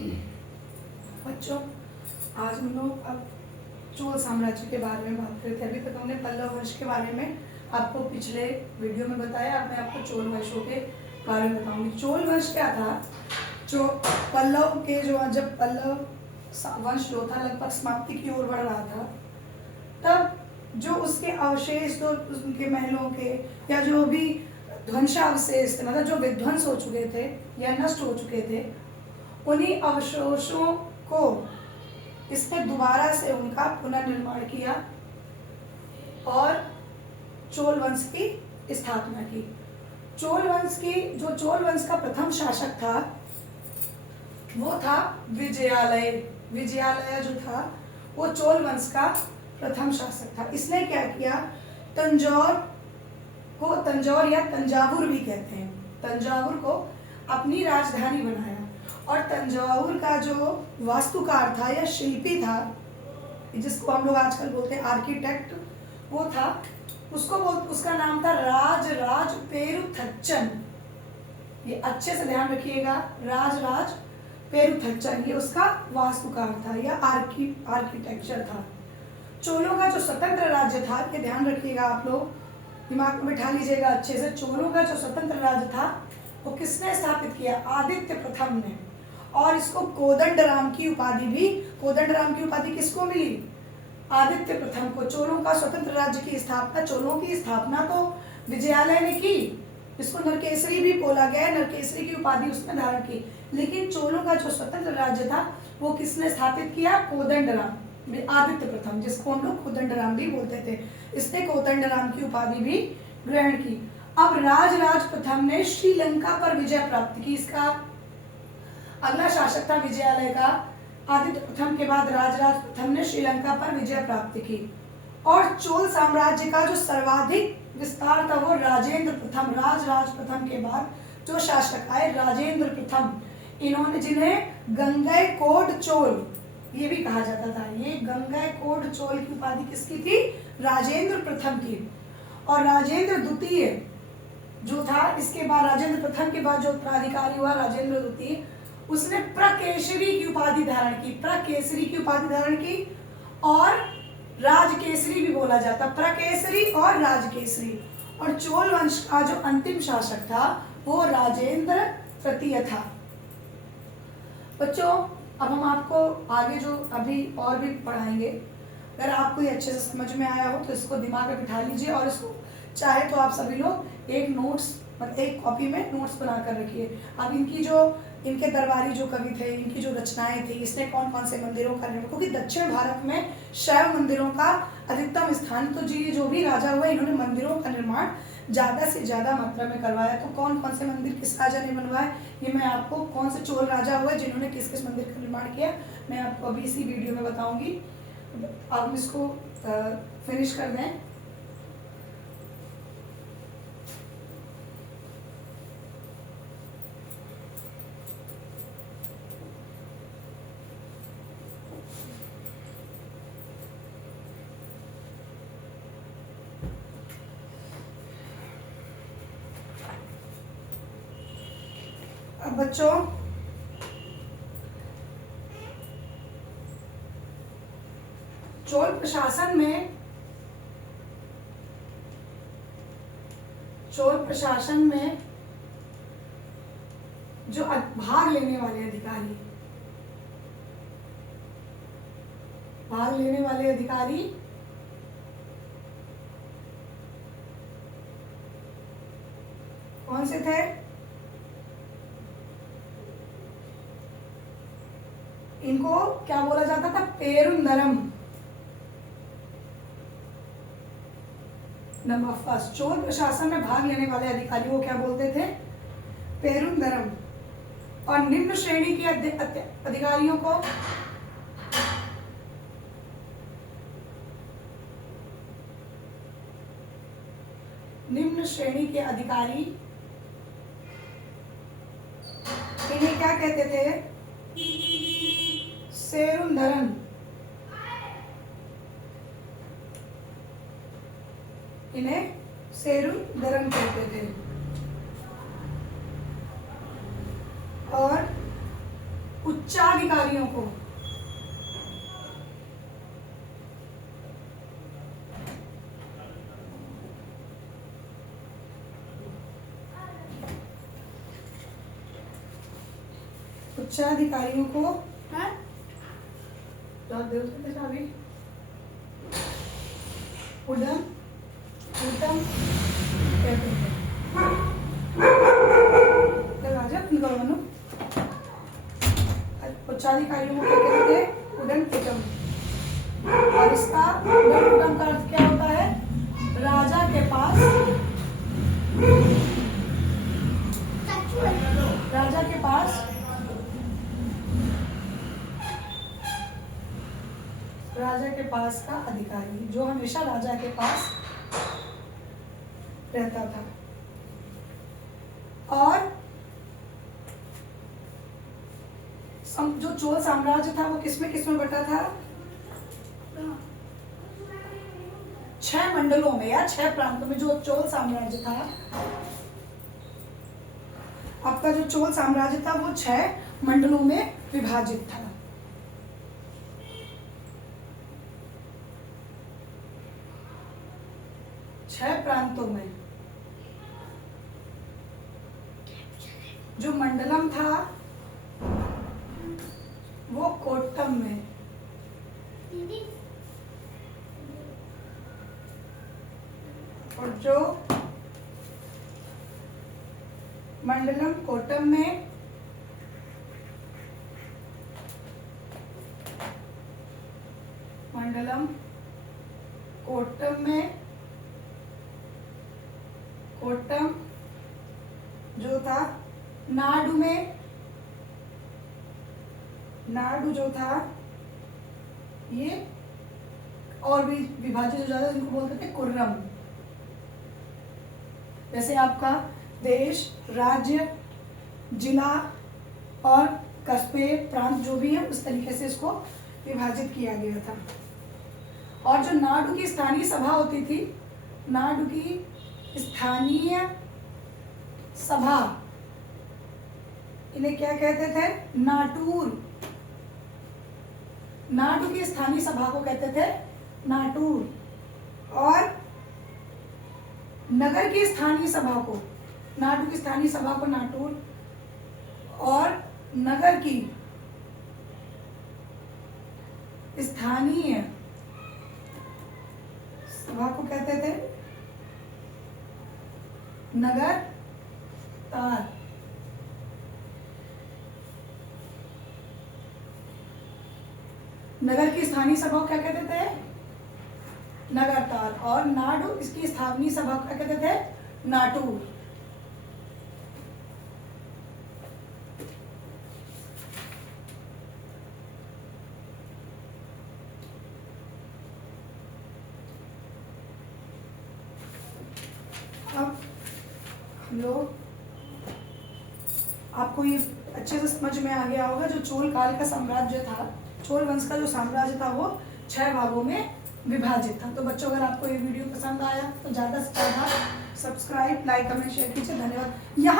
बच्चों, आज हम लोग अब चोल साम्राज्य के बारे में बात करते हैं। अभी तक हमने पल्लव वंश के बारे में आपको पिछले वीडियो में बताया। अब मैं आपको चोल वंशों के बारे में बताऊंगी। चोल वंश क्या था? जो पल्लव के जब पल्लव वंश जो था लगभग समाप्ति की ओर बढ़ रहा था, तब जो उसके अवशेष जो उनके महलों के या जो भी ध्वंसावशेष थे, मतलब जो विध्वंस हो चुके थे या नष्ट हो चुके थे, उन्हीं अवशेषों को इसने दोबारा से उनका पुनर्निर्माण किया और चोल वंश की स्थापना की। चोल वंश का प्रथम शासक था वो था विजयालय। विजयालय जो था वो चोल वंश का प्रथम शासक था। इसने क्या किया? तंजौर या तंजावुर भी कहते हैं, तंजावुर को अपनी राजधानी बनाया। और तंजावुर का जो वास्तुकार था या शिल्पी था, जिसको हम लोग आजकल बोलते हैं आर्किटेक्ट, वो था उसका नाम था राजराज पेरुथच्चन। ये अच्छे से ध्यान रखिएगा, राजराज पेरुथच्चन ये उसका वास्तुकार था या आर्किटेक्चर था। चोलों का जो स्वतंत्र राज्य था, ये ध्यान रखिएगा, आप लोग दिमाग में बैठा लीजिएगा अच्छे से। चोलों का जो स्वतंत्र राज्य था वो किसने स्थापित किया? आदित्य प्रथम ने। और इसको कोदंडराम की उपाधि किसको मिली? आदित्य प्रथम को। चोलों का स्वतंत्र राज्य की स्थापना, चोलों की स्थापना तो विजयालय ने की। इसको नरकेसरी भी बोला गया, नरकेसरी की उपाधि उसने धारण की। लेकिन चोलों का जो स्वतंत्र राज्य था वो किसने स्थापित किया? कोदंडराम, आदित्य प्रथम, जिसको हम लोग कोदंडराम भी बोलते थे। इसने कोदंडराम की उपाधि भी ग्रहण की। अब राजराज प्रथम ने श्रीलंका पर विजय प्राप्त की। इसका अगला शासक था विजयालय का। आदित्य प्रथम के बाद राजराज प्रथम ने श्रीलंका पर विजय प्राप्त की। और चोल साम्राज्य का जो सर्वाधिक विस्तार था वो राजेंद्र प्रथम, राजराज प्रथम के बाद जो शासक आए राजेंद्र प्रथम, इन्होंने, जिन्हें गंगैकोंड चोल ये भी कहा जाता था, ये गंगैकोंड चोल की उपाधि किसकी थी? राजेंद्र प्रथम की। और राजेंद्र द्वितीय जो था, इसके बाद राजेंद्र प्रथम के बाद जो उत्तराधिकारी हुआ राजेंद्र द्वितीय, उसने प्रकेसरी की उपाधि धारण की। प्रकेसरी की उपाधि धारण की और राजकेसरी भी बोला जाता, प्रकेसरी और राजकेसरी। और चोल वंश का जो अंतिम शासक था वो राजेंद्र तृतीय था। बच्चों, अब हम आपको आगे जो अभी और भी पढ़ाएंगे, अगर आपको ये अच्छे से समझ में आया हो तो इसको दिमाग में बिठा लीजिए। और इसको चाहे तो आप सभी लोग एक कॉपी में नोट्स बना कर रखिए। अब इनके दरबारी जो कवि थे, इनकी जो रचनाएं थी, इसने कौन कौन से मंदिरों का निर्माण, क्योंकि दक्षिण भारत में शैव मंदिरों का अधिकतम स्थान, तो जो भी राजा हुए इन्होंने मंदिरों का निर्माण ज्यादा से ज्यादा मात्रा में करवाया। तो कौन कौन से मंदिर किस राजा ने बनवाए, ये मैं आपको, कौन से चोल राजा हुए जिन्होंने किस किस मंदिर का निर्माण किया, मैं आपको अभी इसी वीडियो में बताऊंगी। अब हम इसको फिनिश कर दें। अब बच्चों, चोल प्रशासन में जो भाग लेने वाले अधिकारी कौन से थे? इनको क्या बोला जाता था? पेरुंदरम। नंबर फर्स्ट, चोल प्रशासन में भाग लेने वाले अधिकारी को क्या बोलते थे? पेरुंदरम। और निम्न श्रेणी के अधिकारियों को इन्हें क्या कहते थे? सेरुंदरन। इन्हें सेरुंदरन कहते थे। और उच्च उच्चाधिकारियों को है उडम ऊटम कहते हैं। उच्चाधिकारियों को क्या कहते थे? उडन ऊटम। और इसका उडन ऊटम का अर्थ क्या होता है? राजा के पास का अधिकारी, जो हमेशा राजा के पास रहता था। और जो चोल साम्राज्य था वो किसमें बटा था? 6 मंडलों में या 6 प्रांतों में। जो चोल साम्राज्य था, आपका जो चोल साम्राज्य था वो 6 मंडलों में विभाजित था। प्रांतों में जो मंडलम था वो कोट्टम में, और जो मंडलम कोट्टम में कोट्टम जो था नाडु जो था, ये और भी विभाजित हो जाता है, जिनको बोलते थे कुर्रम। जैसे आपका देश, राज्य, जिला और कस्बे, प्रांत जो भी है, उस तरीके से इसको विभाजित किया गया था। और जो नाडु की स्थानीय सभा होती थी, नाडु की स्थानीय सभा, इन्हें क्या कहते थे? नाटूर। नाडु की स्थानीय सभा को कहते थे नाटूर। और नगर की स्थानीय सभा को, नाडु की स्थानीय सभा को नाटूर, और नगर की स्थानीय सभा को कहते थे नगर तार। नगर की स्थानीय सभा को क्या कहते थे? नगर तार। और नाडु, इसकी स्थानीय सभा को क्या कहते थे? नाटूर। अब हम लोग, आपको ये अच्छे से समझ में आ गया होगा, जो चोल काल का साम्राज्य था, चोल वंश का जो साम्राज्य था वो 6 भागों में विभाजित था। तो बच्चों, अगर आपको ये वीडियो पसंद आया तो ज़्यादा से ज़्यादा सब्सक्राइब, लाइक, कमेंट, शेयर कीजिए। धन्यवाद। यहाँ